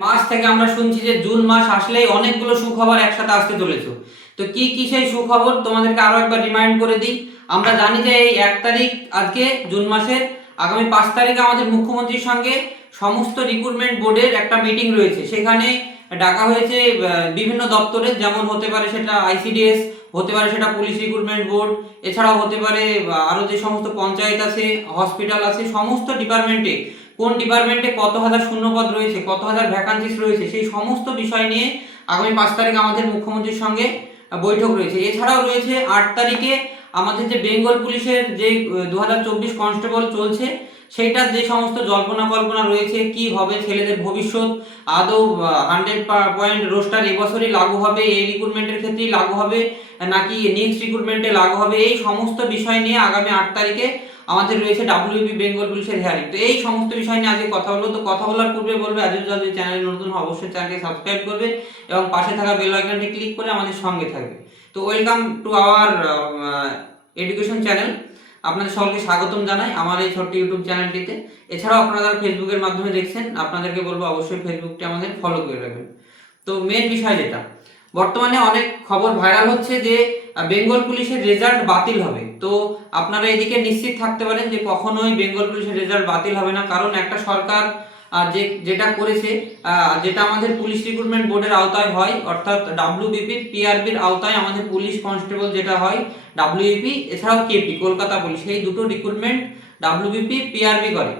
মাস থেকে আমরা শুনছি যে জুন মাস আসলেই অনেকগুলো সুখবর একসাথে আসতে চলেছে। তো কি কি সেই সুখবর তোমাদেরকে আরো একবার রিমাইন্ড করে দিই। আমরা জানি যে এই 1 তারিখ আজকে জুন মাসের, আগামী 5 তারিখে আমাদের মুখ্যমন্ত্রীর সঙ্গে সমস্ত রিক্রুটমেন্ট বোর্ডের একটা মিটিং রয়েছে। সেখানে ডাকা হয়েছে বিভিন্ন দপ্তরের, যেমন হতে পারে সেটা আইসিডিএস, হতে পারে সেটা পুলিশ রিক্রুটমেন্ট বোর্ড, এছাড়াও হতে পারে আরো যে সমস্ত পঞ্চায়েত আছে, হসপিটাল আছে, সমস্ত ডিপার্টমেন্টে কোন ডিপার্টমেন্টে কত হাজার শূন্যপদ রয়েছে, কত হাজার ভ্যাকান্সিস রয়েছে, সেই সমস্ত বিষয় নিয়ে আগামী 5 তারিখ আমাদের মুখ্যমন্ত্রীর সঙ্গে বৈঠক রয়েছে। এছাড়াও রয়েছে 8 তারিখে আমাদের যে বেঙ্গল পুলিশের যে 2024 কনস্টেবল চলছে, সেইটার যে সমস্ত জল্পনা কল্পনা রয়েছে, কি হবে ছেলেদের ভবিষ্যৎ, আদৌ 100% রোস্টার এবছরই লাগু হবে, এই রিক্রুটমেন্টের ক্ষেত্রেই লাগু হবে নাকি নেক্সট রিক্রুটমেন্টে লাগু হবে, এই সমস্ত বিষয় নিয়ে আগামী 8 তারিখে আমাদের রয়েছে ডাব্লিউবি বেঙ্গল পুলিশের হিয়ারিং। তো এই সমস্ত বিষয় নিয়ে আজকে কথা হলো। তো কথা বলার পূর্বে বলবে, আজ যদি চ্যানেল নতুন হয় অবশ্যই চ্যানেলকে সাবস্ক্রাইব করবে এবং পাশে থাকা বেল আইকনটি ক্লিক করে আমাদের সঙ্গে থাকবে। তো welcome to our education channel. আপনাদের সকলকে স্বাগতম জানাই আমার এই ছোট্ট ইউটিউব চ্যানেলটিতে। এছাড়াও আপনারা ফেসবুকের মাধ্যমে দেখছেন, আপনাদেরকে বলবো অবশ্যই ফেসবুকটি আমাদের ফলো করে রাখবেন। তো মেন বিষয় যেটা বর্তমানে অনেক খবর ভাইরাল হচ্ছে যে বেঙ্গল পুলিশের রেজাল্ট বাতিল হবে। তো আপনারা এদিকে নিশ্চিত থাকতে পারেন যে কখনোই বেঙ্গল পুলিশের রেজাল্ট বাতিল হবে না, কারণ একটা সরকার যেটা করেছে, যেটা আমাদের পুলিশ রিক্রুটমেন্ট বোর্ডের আওতায় হয়, অর্থাৎ ডাব্লিউবিপি পিআরবির আওতায় আমাদের পুলিশ কনস্টেবল যেটা হয় ডাব্লিউবিপি, এছাড়াও কেপি কলকাতা পুলিশ, এই দুটো রিক্রুটমেন্ট ডাব্লিউবিপি পিআরবি করে।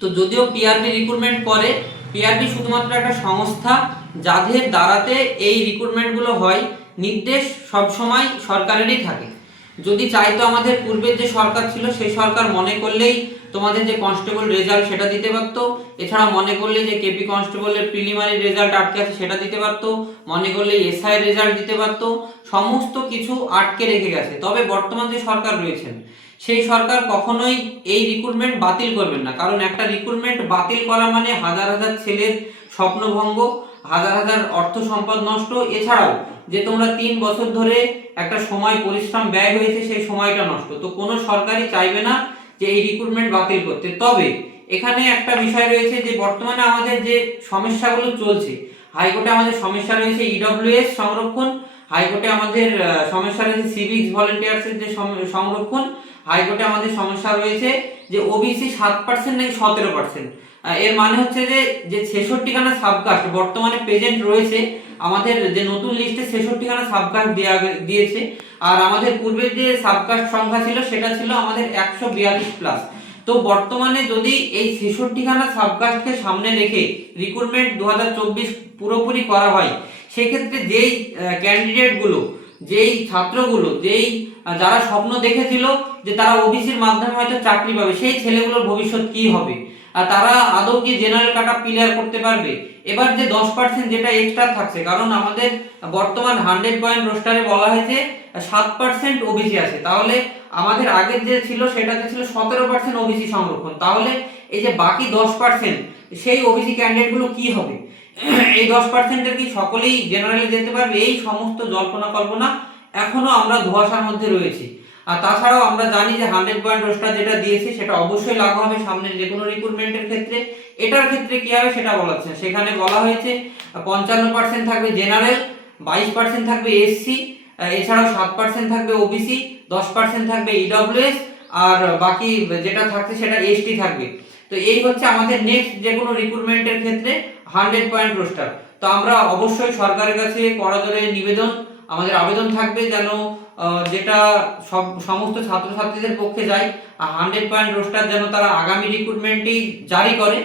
তো যদিও পিআরবি রিক্রুটমেন্ট করে, পিআরবি শুধুমাত্র একটা সংস্থা যাদের দ্বারাতে এই রিক্রুটমেন্টগুলো হয়, নির্দেশ সবসময় সরকারেরই থাকে। যদি চাইতো আমাদের পূর্বের যে সরকার ছিল সেই সরকার মনে করলেই তোমাদের যে কনস্টেবল রেজাল্ট সেটা দিতে পারতো, এছাড়া মনে করলে যে কেপি কনস্টেবলের প্রিলিমিনারি রেজাল্ট আটকে আছে সেটা দিতে পারতো, মনে করলে এসআই রেজাল্ট দিতে পারতো, সমস্ত কিছু আটকে রেখে গেছে। তবে বর্তমান যে সরকার রয়েছেন সেই সরকার কখনোই এই রিক্রুটমেন্ট বাতিল করবেন না, কারণ একটা রিক্রুটমেন্ট বাতিল করা মানে হাজার হাজার ছেলের স্বপ্নভঙ্গ, হাজার হাজার অর্থ সম্পদ নষ্ট, এছাড়াও যে তোমরা 3 বছর ধরে একটা সময় পরিশ্রম ব্যয় হয়েছে সেই সময়টা নষ্ট। তো কোনো সরকারই চাইবে না যে এই রিক্রুটমেন্ট বাতিল করতে। তবে এখানে একটা বিষয় রয়েছে যে বর্তমানে আমাদের যে সমস্যাগুলো চলছে, হাইকোর্টে আমাদের সমস্যা রয়েছে ইডব্লিউএস সংরক্ষণ, হাইকোর্টে আমাদের সমস্যা রয়েছে সিভিক্স ভলেন্টিয়ার্সের যে সংরক্ষণ, হাইকোর্টে আমাদের সমস্যা রয়েছে যে ওবিসি 7% নাকি 17%। এর মানে হচ্ছে যে 66খানা সাবকাস্ট বর্তমানে প্রেজেন্ট রয়েছে আমাদের যে নতুন লিস্টে, 66খানা সাবকাস্ট দিয়েছে। আর আমাদের পূর্বের যে সাবকাস্ট সংখ্যা ছিল সেটা ছিল আমাদের 142+। তো বর্তমানে যদি এই 66খানা সাবকাস্টকে সামনে রেখে রিক্রুটমেন্ট 2024 পুরোপুরি করা হয়, সেক্ষেত্রে যেই ক্যান্ডিডেটগুলো, যেই ছাত্রগুলো, যারা স্বপ্ন দেখেছিল যে তারা ওবিসির মাধ্যমে হয়তো চাকরি পাবে, সেই ছেলেগুলোর ভবিষ্যৎ কি হবে? আর তারা আদৌ কি জেনারেল কাট অফ ক্লিয়ার করতে পারবে? এবার যে 10% যেটা এক্সট্রা থাকছে, কারণ আমাদের বর্তমান 100 রোস্টারে বলা হয়েছে 7% ওবিসি আছে, তাহলে আমাদের আগের যে ছিল সেটাতে ছিল 17% ওবিসি সংরক্ষণ, তাহলে এই যে বাকি 10% সেই ওবিসি ক্যান্ডিডেটগুলো কি হবে? এই 10%-এর কি সকলেই জেনারেলে যেতে পারবে? এই সমস্ত জল্পনা কল্পনা এখনো আমরা ধোঁয়াশার মধ্যে রয়েছি। আর তাছাড়াও আমরা জানি যে 100 রোস্টার যেটা দিয়েছে সেটা অবশ্যই লাগু হবে সামনের যে কোনো রিক্রুটমেন্টের ক্ষেত্রে। এটার ক্ষেত্রে কি হবে সেটা বলা হচ্ছে। সেখানে বলা হয়েছে 55% থাকবে জেনারেল, 22% থাকবে এসসি, এছাড়াও 7% থাকবে ওবিসি, 10% থাকবে ইডব্লিউএস, আর বাকি যেটা থাকছে সেটা এসটি থাকবে। তো এই হচ্ছে আমাদের নেক্সট যে কোনো রিক্রুটমেন্টের ক্ষেত্রে 100 রোস্টার। তো আমরা অবশ্যই সরকারের কাছে করজোড়ে নিবেদন, আমাদের আবেদন থাকবে যেন যেটা সমস্ত ছাত্রছাত্রীদের পক্ষে যায়, 100 রোস্টার যেন তারা আগামী রিক্রুটমেন্টেই জারি করে।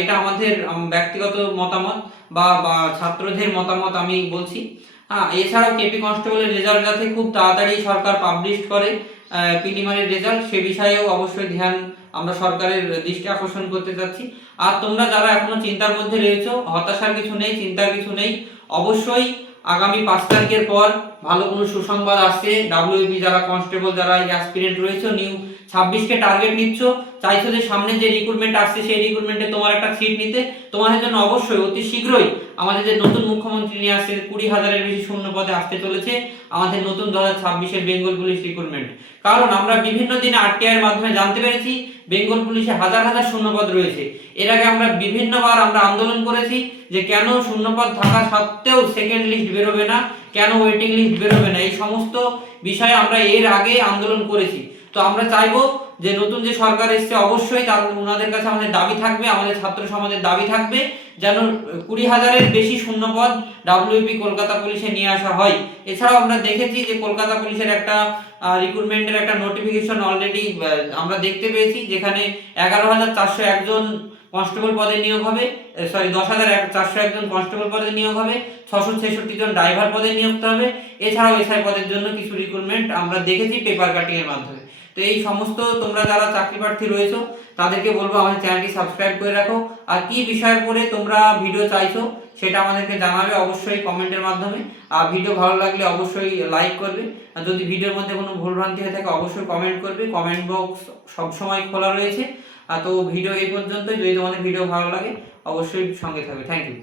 এটা আমাদের ব্যক্তিগত মতামত বা ছাত্রদের মতামত আমি বলছি। হ্যাঁ, এছাড়াও কেপি কনস্টেবলের রেজাল্ট যাতে খুব তাড়াতাড়ি সরকার পাবলিশ করে প্রিলিমিনারি রেজাল্ট, সে বিষয়েও অবশ্যই ধ্যান আমরা সরকারের দৃষ্টি আকর্ষণ করতে চাচ্ছি। আর তোমরা যারা এখনো চিন্তার মধ্যে রয়েছো, হতাশার কিছু নেই, চিন্তার কিছু নেই। অবশ্যই আগামী 5 তারিখের পর ভালো কোনো সুসংবাদ আসছে। ডাব্লিউপি যারা কনস্টেবল, যারা অ্যাসপিরেন্ট রয়েছে, নিউ 26কে টার্গেট নিচ্ছ, চাইছো যে সামনে যে রিক্রুটমেন্ট আসছে সেই রিক্রুটমেন্টে তোমার একটা সিট নিতে, তোমাদের জন্য অবশ্যই অতি শীঘ্রই আমাদের যে নতুন মুখ্যমন্ত্রী নিয়ে আসছে, 20,000-এর বেশি শূন্য পদে আসতে চলেছে আমাদের নতুন 2026-এর বেঙ্গল পুলিশ রিক্রুটমেন্ট। কারণ আমরা বিভিন্ন দিনে আরটিআই এর মাধ্যমে জানতে পেরেছি বেঙ্গল পুলিশে হাজার হাজার শূন্যপদ রয়েছে। এর আগে আমরা বিভিন্নবার আন্দোলন করেছি যে কেন শূন্যপদ থাকা সত্ত্বেও সেকেন্ড লিস্ট বেরোবে না, কেন ওয়েটিং লিস্ট বেরোবে না, এই সমস্ত বিষয়ে আমরা এর আগে আন্দোলন করেছি। তো আমরা চাইবো যে নতুন যে সরকার এসছে অবশ্যই তার ওনাদের কাছে আমাদের দাবি থাকবে, আমাদের ছাত্র সমাজের দাবি থাকবে যেন 20,000-এর বেশি শূন্যপদ ডাব্লিউপি কলকাতা পুলিশে নিয়ে আসা হয়। এছাড়াও আমরা দেখেছি যে কলকাতা পুলিশের একটা রিক্রুটমেন্টের একটা নোটিফিকেশন অলরেডি আমরা দেখতে পেয়েছি, যেখানে 11,401 জন কনস্টেবল পদে নিয়োগ হবে, 10,401 জন কনস্টেবল পদে নিয়োগ হবে, 666 জন ড্রাইভার পদে নিয়োগ হবে। এছাড়াও এসআই পদের জন্য কিছু রিক্রুটমেন্ট আমরা দেখেছি পেপার কাটিং এর মাধ্যমে। তো এই সমস্ত তোমরা যারা চাকরি প্রার্থী রয়েছো তাদেরকে বলবো আমাদের চ্যানেলটি সাবস্ক্রাইব করে রাখো। আর কি বিষয়ের উপরে তোমরা ভিডিও চাইছো সেটা আমাদেরকে জানাবে অবশ্যই কমেন্টের মাধ্যমে। আর ভিডিও ভালো লাগলে অবশ্যই লাইক করবে। আর যদি ভিডিওর মধ্যে কোনো ভুলভ্রান্তি হয়ে থাকে অবশ্যই কমেন্ট করবে, কমেন্ট বক্স সবসময় খোলা রয়েছে। তো ভিডিও এই পর্যন্তই। যদি তোমাদের ভিডিও ভালো লাগে অবশ্যই সঙ্গে থাকবে। Thank you.